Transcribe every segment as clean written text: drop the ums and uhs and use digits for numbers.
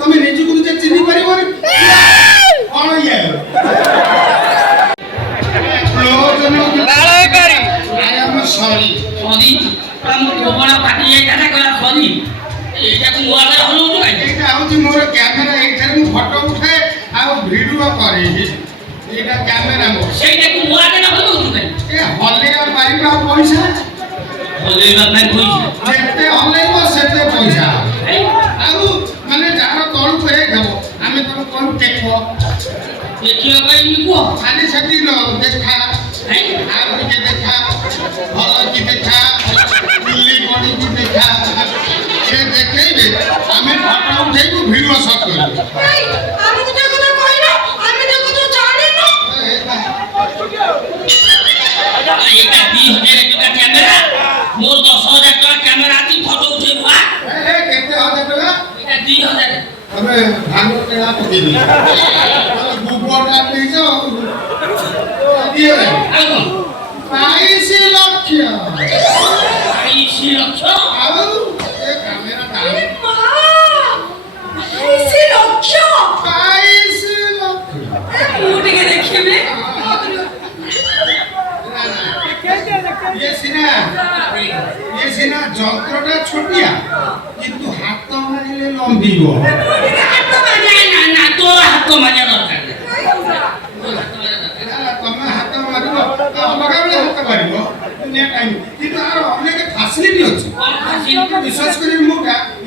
তুমি নিজକୁ ନିଜେ ଚିହ୍ନି ପାରିବନି କଣ ଇଏ I am sorry. Sorry. Kamu kemana pagi ya kata kala sorry. Eita ku muara holu tu kan. ଏଇଟା ହଉଛି ମୋର କ୍ୟାମେରା ଏଇଠାରେ ମୁଁ ଫଟୋ ଉଠାଏ ଆଉ ଭିଡିଓ କରେ ଏଇଟା କ୍ୟାମେରା ମୋର ସେଇଟା ku muara na holu tu kan. ଏ ହଲେଇବା ମାରିବା ପଇସା ହଲେଇବା ପାଇଁ ପଇସା. ଯେତେ ହଲେଇବ ସେତେ ପଇସା ଆଉ ମାନେ ଯାହାର ତଳକୁ ହେଇଥିବ ଆମେ ତମକୁ କହିବୁ ଦେଖ ଦେଖିବା ପାଇଁ ମୁଁ କୁହ. ଖାଲି ସେଠି ଦେଖା ଆଉ ଟିକେ ଦେଖା ଭଲ କି ଦେଖା ବୁଲି ପଡ଼ିକି ଦେଖା ସେ ଦେଖେଇବେ ଆମେ ଫଟୋ ଉଠେଇବୁ ଭିଡିଓ ସଟ୍ କରିବୁ ଏଇଟା 20,000 ଟଙ୍କା କ୍ୟାମେରା ମୋର 10,000 ଟଙ୍କା କ୍ୟାମେରା ଅଛି ଫଟୋ ଉଠେଇବୁ ଆ କେତେ ହଜାର ଟଙ୍କା ଏଇଟା 2,000 ଆମେ ଭାଗ ଟଙ୍କା ପକେଇବି ଗୁଗଲଟା ଦେଇଛ ଦିଏ ଆଉ 22 ଲକ୍ଷ 22 ଲକ୍ଷ ଆଉ ଏ କ୍ୟାମେରା ଦାମ 22 ଲକ୍ଷ 22 ଲକ୍ଷ ମୁଁ ଟିକେ ଦେଖିବି ये सिना যন্ত্রটা ছোটিয়া কিন্তু হাত মারিলে লম্বিব ହାତ ମାରିବା ନା ତୋର ହାତ ମାରିବା ଦରକାର ତମେ ହାତ ମାରିବ ଅଲଗା ବେଳେ ହାତ ମାରିବ ଦୁନିଆ ଟାଇମ କିନ୍ତୁ ଆର ଅନେକ ଫାସିଲିଟି ଅଛି ବିଶ୍ୱାସ କରିବି ମୁଁ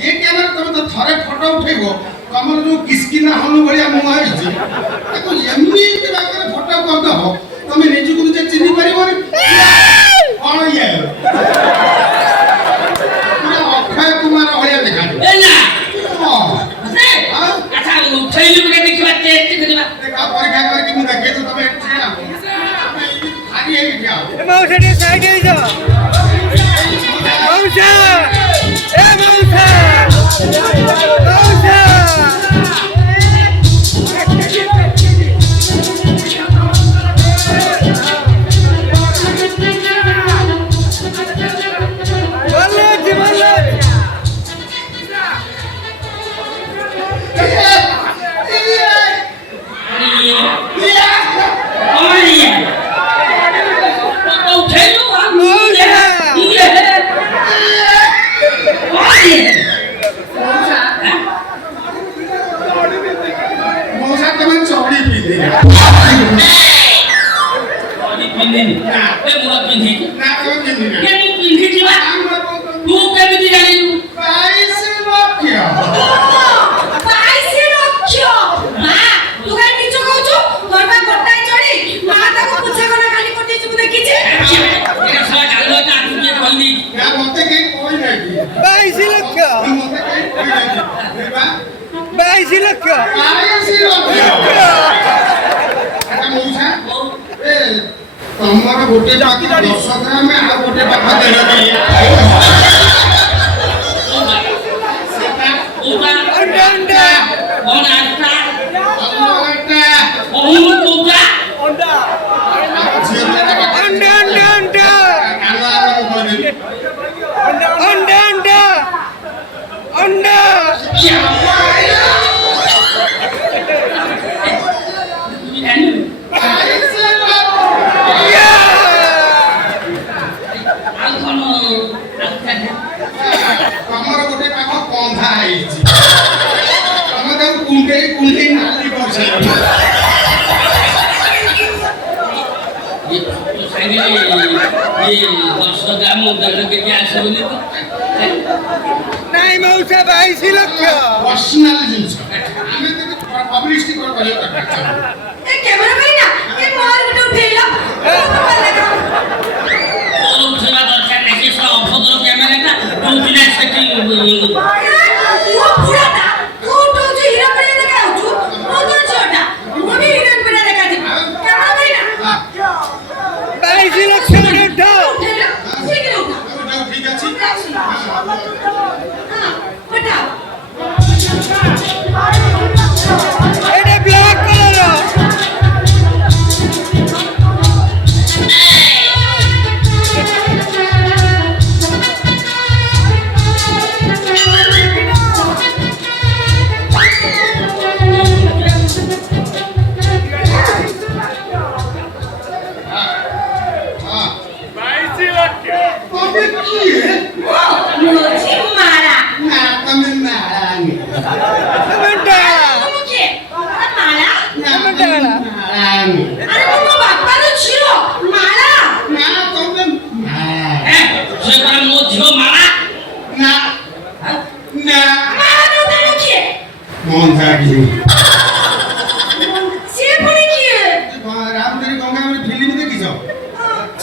ଏ କ୍ୟାମେରା ତମେ ତ ଥରେ ଫଟୋ ଉଠେଇବ ତମର ଯୋଉ କିସ୍କିନା ହନୁ ଭଳିଆ ମୁହଁ ହେଇଛି ତାକୁ ଏମିତି ବାଗରେ ଫଟୋ କରିଦବ ତମେ ନିଜକୁ ନିଜେ ଚିହ୍ନି ପାରିବନି କଣ ଇଏ ପୁରା ଅକ୍ଷୟ କୁମାର ଭଳିଆ ଦେଖାଯିବ ଏ ନା ଆଉ ଆଚ୍ଛା ଉଠେଇଲି ଗୋଟେ ଦେଖିବା ଟେଷ୍ଟ କରିବା ପରୀକ୍ଷା କରିକି ମୁଁ ଦେଖେଇ ଦଉ ତମେ ଠିଆ ଖାଲି ହେଇକି ଠିଆ ମଉସା ଟିକେ ସାଇଡ ହେଇଯାଅ ମଉସା ଏ ମଉସା ମଉସା ମଉସା ତମେ ଚଢି ପିନ୍ଧି ନା ତମେ ପିନ୍ଧି ତୁ କେମିତି ଜାଣିଲୁ 22 ଲକ୍ଷ 22 ଲକ୍ଷ ମା ତୁ କାଇଁ ମିଛ କହୁଛୁ ତୋର ବା ଗୋଟାଏ ଚଢି ମା ତାକୁ ପୁଛା କନା ଖାଲି କଟିଛୁ ମୁଁ ଦେଖିଛି ନା ମତେ କେହି କହି ନାହିଁ 22 ଲକ୍ଷ ମତେ କେହି କହି ନାହିଁ 22 ଲକ୍ଷ 22 ଲକ୍ଷ ମଉସା ଏ ତମର ଗୋଟେ ପାଖ 10 ଗ୍ରାମ ଆଉ ଗୋଟେ ପାଖ 1.5 କିଲୋ ତମର ଗୋଟେ ପାଖ କନ୍ଧା ହେଇଛି ତମେ ତାକୁ କୁଣ୍ଡେଇ ନାଲି କରିସାରିଛ ନାଇଁ ମଉସା 22 ଲକ୍ଷ ପର୍ସନାଲ ଜିନିଷ ଆମେ ତାକୁ ପବ୍ଲିସିଟି କରିବା ଦରକାର ଏ କ୍ୟାମେରା ଭାଇ ନା ଏ ମୋର ଗୋଟେ ଉଠେଇଲ ଉଠେଇବା ଦରକାର ନାହିଁ ସେ ସବ ଅଭଦ୍ର କ୍ୟାମେରାଟା ଉଠିଲା ସେଠି এটা ব্ল্যাক কালার ତମେ କିଏ? ମୁଁ ଅଛି ମାଳା। ନା ତମେ ମାଳାଙ୍ଗୀ। ତମେ ଡାଳା। ମୁଁ କିଏ? ମାଳା? ନା ତମେ ମାଳାଙ୍ଗୀ। ଆରେ ମୁଁ ମୋ ବାପାର ଝିଅ ମାଳା। ନା ତମେ ମାଳା। ସେ କଣ ମୋ ଝିଅ ମାଳା? ନା ନା ମାଳା ତ ତେଣୁ କିଏ? ମନ୍ଦାକିନୀ। ସିଏ ପୁଣି କିଏ? ରାମଦେବୀ ଗଙ୍ଗାବଳି ଫିଲ୍ମ ଦେଖିଛ?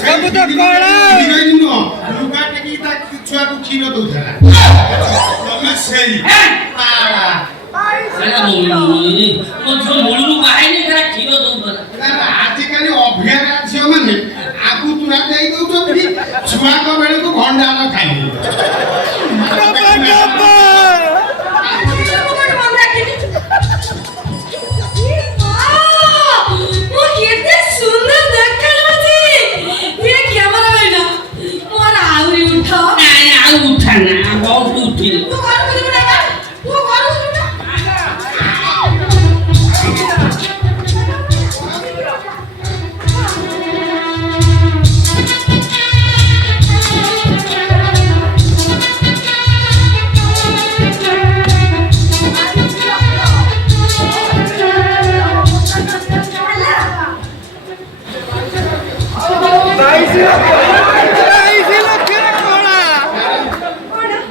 ସବୁ ତ କଳା। ହିରୋଇନ ନୁହଁ, ଲୁଗା ଟେକି ତା ଛୁଆକୁ କ୍ଷୀର ଦଉଥିଲା। ତମେ ସେଇ ମାଳା। ମୋ ଝିଅ ମୂଳରୁ ବାହାରିନି ସେଟା କ୍ଷୀର ଦଉଥିଲା। ଆଜିକାଲି ଅଭିଆରା ଝିଅ ମାନେ ଆଗୁ ତୁରା ଦେଇ ଦଉଛନ୍ତି, ଛୁଆଙ୍କ ବେଳକୁ ଭଣ୍ଡାର ଖାଇବେ। ଡବା ଡବା। ମୁଁ ଗୋଟେ ମନ୍ଦାକିନୀ। ମୁଁ କେତେ ସୁନ୍ଦର ଦେଖାଯାଉଛି। ଇଏ କ୍ୟାମେରା ଭାଇନା ମୋର ଆହୁରି ଉଠ। ନାଇଁ ଆଉ ଉଠା ନା ବହୁତ ଉଠିଲେ। ତୁ ଘରକୁ ଯିବୁ ନା? ତୁ ଘରକୁ ଯିବୁ ନା? ବାଇଶି ଲକ୍ଷରେ କଳା।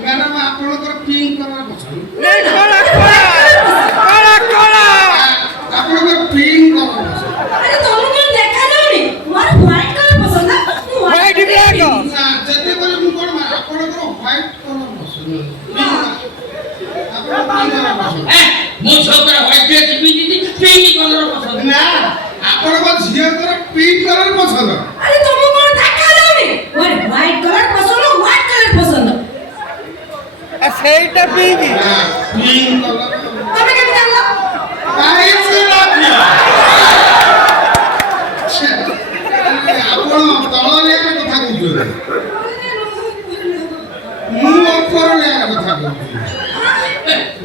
ମ୍ୟାଡାମ ଆପଣଙ୍କର ପିଙ୍କ କଲର ପସନ୍ଦ? ନାଇଁ କଳା କଳା କଳା କଳା। ଆପଣଙ୍କର ପିଙ୍କ କଲର ପସନ୍ଦ? ଆରେ ତମକୁ କଣ ଦେଖାଯାଉନି? ମୋର ହ୍ୱାଇଟ୍ କଲର ପସନ୍ଦ। ମୁଁ ହ୍ୱାଇଟ୍ ବ୍ଲାକ୍। ନା ଯେତେବେଳେ ମୁଁ କଣ ଆପଣଙ୍କର ହ୍ୱାଇଟ କଲର ପସନ୍ଦ? ଆପଣଙ୍କର ପିଙ୍କ କଲର ପସନ୍ଦ? ମୋ ଝିଅ ପୁରା ହ୍ୱାଇଟ୍ ଡ୍ରେସ୍ ପିନ୍ଧିଛି ପିଙ୍କ କଲର ପସନ୍ଦ। ନା ଆପଣଙ୍କ ଝିଅଙ୍କର ପିଙ୍କ କଲର ପସନ୍ଦ? ଆରେ ତମକୁ କଣ ଦେଖାଯାଉନି? ମୋର ହ୍ୱାଇଟ୍ କଲର ପସନ୍ଦ, ହ୍ୱାଇଟ୍ କଲର ପସନ୍ଦ। ସେଇଟା ପିଇକି ନା ପିଙ୍କ କଲର। ତମେ କେମିତି ଜାଣିଲ? କାହିଁକି ଲାଭ? ଆପଣ ତଳ ଲେୟାର କଥା କହୁଛନ୍ତି, ମୁଁ ଉପର ଲେୟାର କଥା କହୁଛି।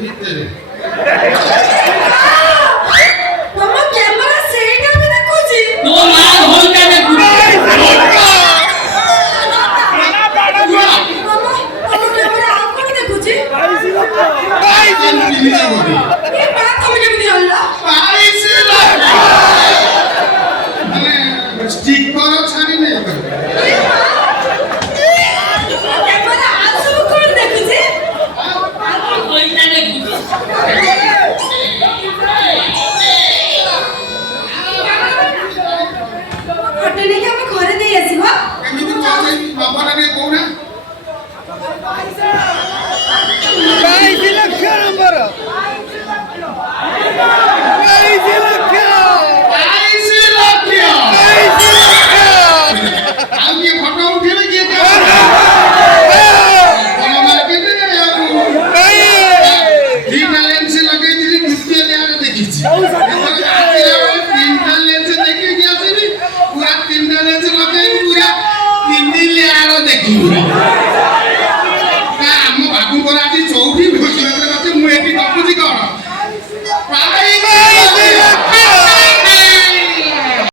ଭିତରେ ତମ କ୍ୟାମେରା ସେଇଟା ବି ଦେଖୁଛି। ତୋ ମା ଭଲଟା ଦେଖୁଛି। ତମ କ୍ୟାମେରା ଆଉ କଣ ଦେଖୁଛି? ବାଇଶି ଲକ୍ଷ। ବାଇଶି ଲକ୍ଷ ବୋଧେ। ଏ ମା ତମେ କେମିତି ଜାଣିଲ? ବାଇଶି ଲକ୍ଷ। ମାନେ ଷ୍ଟିକର ଛାଡ଼ି ନେଇ କ୍ୟାମେରା ଆଉ ସବୁ କଣ ଦେଖୁଛି? ପଇସା ଦେଖୁଛି। ଫଟୋ ନେଇକି ଆମ ଘରେ ଦେଇ ଆସିବ। କେମିତି ନମ୍ବର ନେଇ କହୁନା? ବାଇଶି ଲକ୍ଷ ନମ୍ବର।